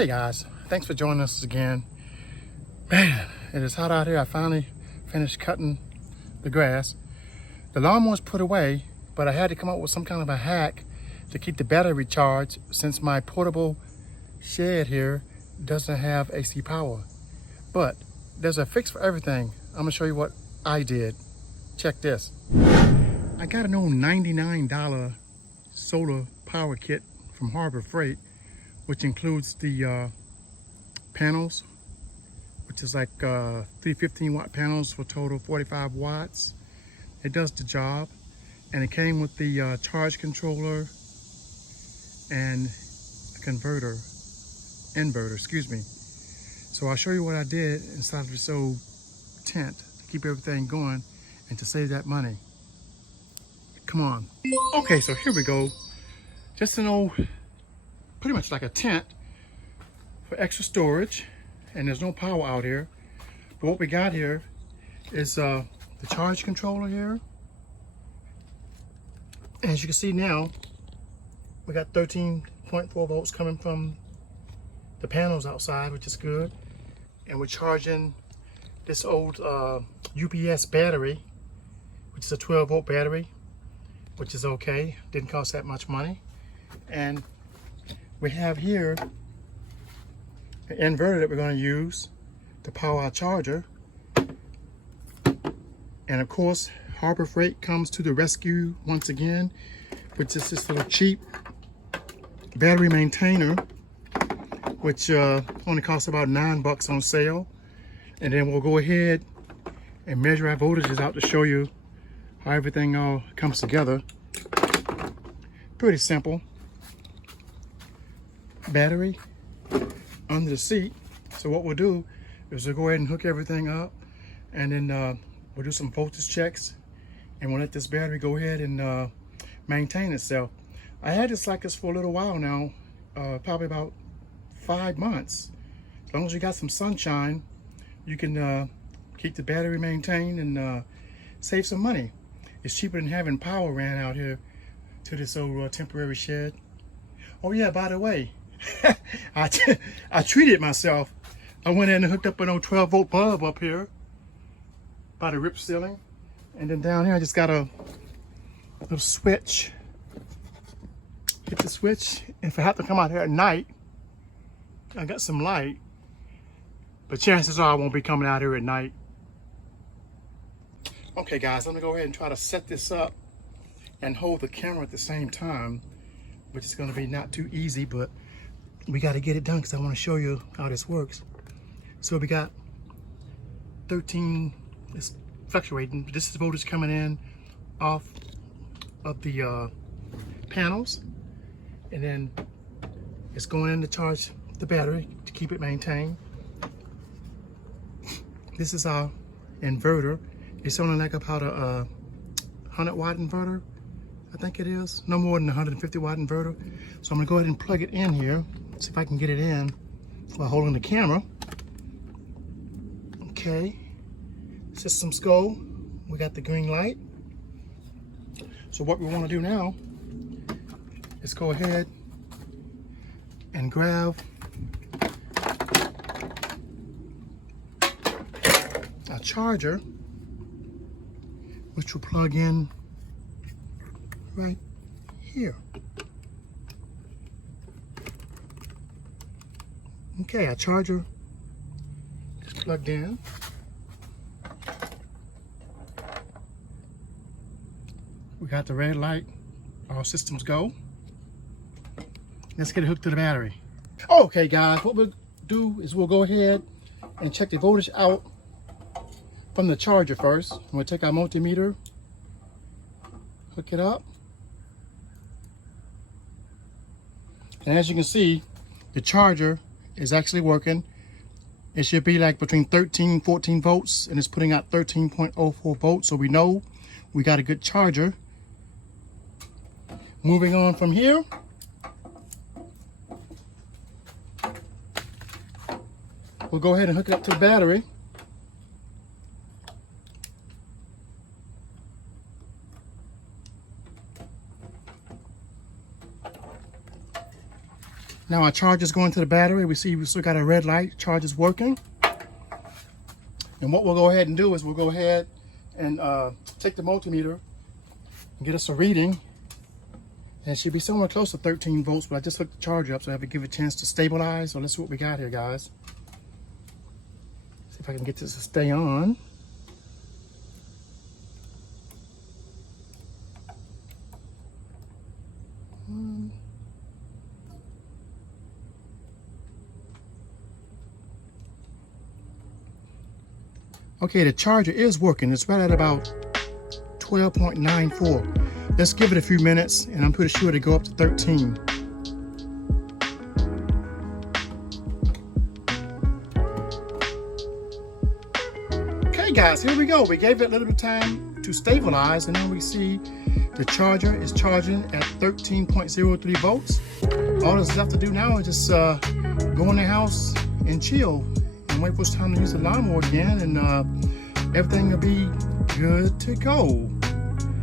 Hey guys, thanks for joining us again. Man, it is hot out here. I finally finished cutting the grass. The lawnmower's put away, but I had to come up with some kind of a hack to keep the battery charged since my portable shed here doesn't have AC power. But there's a fix for everything. I'm gonna show you what I did. Check this. I got an old $99 solar power kit from Harbor Freight, which includes the panels, which is like 315 watt panels for total 45 watts. It does the job, and it came with the charge controller and a inverter, excuse me. So I'll show you what I did inside of this old tent to keep everything going and to save that money. Come on. Okay, so here we go. Just an old, pretty much like a tent for extra storage, and there's no power out here. But what we got here is the charge controller here. As you can see now, we got 13.4 volts coming from the panels outside, which is good. And we're charging this old UPS battery, which is a 12 volt battery, which is okay. Didn't cost that much money. And we have here an inverter that we're going to use to power our charger. And of course, Harbor Freight comes to the rescue once again, which is this little cheap battery maintainer, which only costs about $9 on sale. And then we'll go ahead and measure our voltages out to show you how everything all comes together. Pretty simple. Battery under the seat. So what we'll do is we'll go ahead and hook everything up, and then we'll do some voltage checks, and we'll let this battery go ahead and maintain itself. I had this like this for a little while now, probably about 5 months. As long as you got some sunshine, you can keep the battery maintained and save some money. It's cheaper than having power ran out here to this old temporary shed. Oh yeah, by the way, I treated myself. I went in and hooked up an old 12 volt bulb up here by the rip ceiling. And then down here I just got a little switch. Hit the switch. If I have to come out here at night, I got some light. But chances are I won't be coming out here at night. Okay guys, let me go ahead and try to set this up and hold the camera at the same time, which is going to be not too easy, but we got to get it done because I want to show you how this works. So we got 13, it's fluctuating. This is voltage coming in off of the panels, and then it's going in to charge the battery to keep it maintained. This is our inverter. It's only like about a 100 watt inverter, I think it is. No more than 150 watt inverter. So I'm gonna go ahead and plug it in here, see if I can get it in while holding the camera. Okay, systems go. We got the green light. So what we wanna do now is go ahead and grab a charger, which will plug in right here. Okay, our charger is plugged in. We got the red light. All systems go. Let's get it hooked to the battery. Okay guys, what we'll do is we'll go ahead and check the voltage out from the charger first. We'll take our multimeter, hook it up, and as you can see, the charger is actually working. It should be like between 13 14 volts, and it's putting out 13.04 volts, so we know we got a good charger. Moving on from here, we'll go ahead and hook it up to the battery. Now our charger's going to the battery. We see we still got a red light. Charger's working. And what we'll go ahead and do is we'll go ahead and take the multimeter and get us a reading. And it should be somewhere close to 13 volts, but I just hooked the charger up so I have to give it a chance to stabilize. So let's see what we got here, guys. See if I can get this to stay on. Okay, the charger is working. It's right at about 12.94. Let's give it a few minutes, and I'm pretty sure to go up to 13. Okay, guys, here we go. We gave it a little bit of time to stabilize, and then we see the charger is charging at 13.03 volts. All that's left to do now is just go in the house and chill and wait for it's time to use the lawnmower again, and everything will be good to go.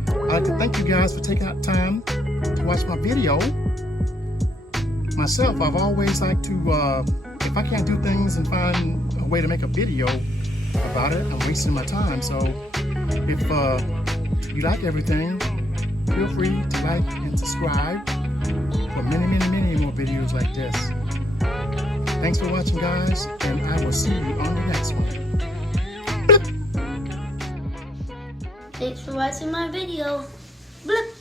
I'd like to thank you guys for taking out time to watch my video. Myself, I've always liked to, if I can't do things and find a way to make a video about it, I'm wasting my time. So if you like everything, feel free to like and subscribe for many, many, many more videos like this. Thanks for watching, guys, and I will see you on the next one. Thanks for watching my video. Blip.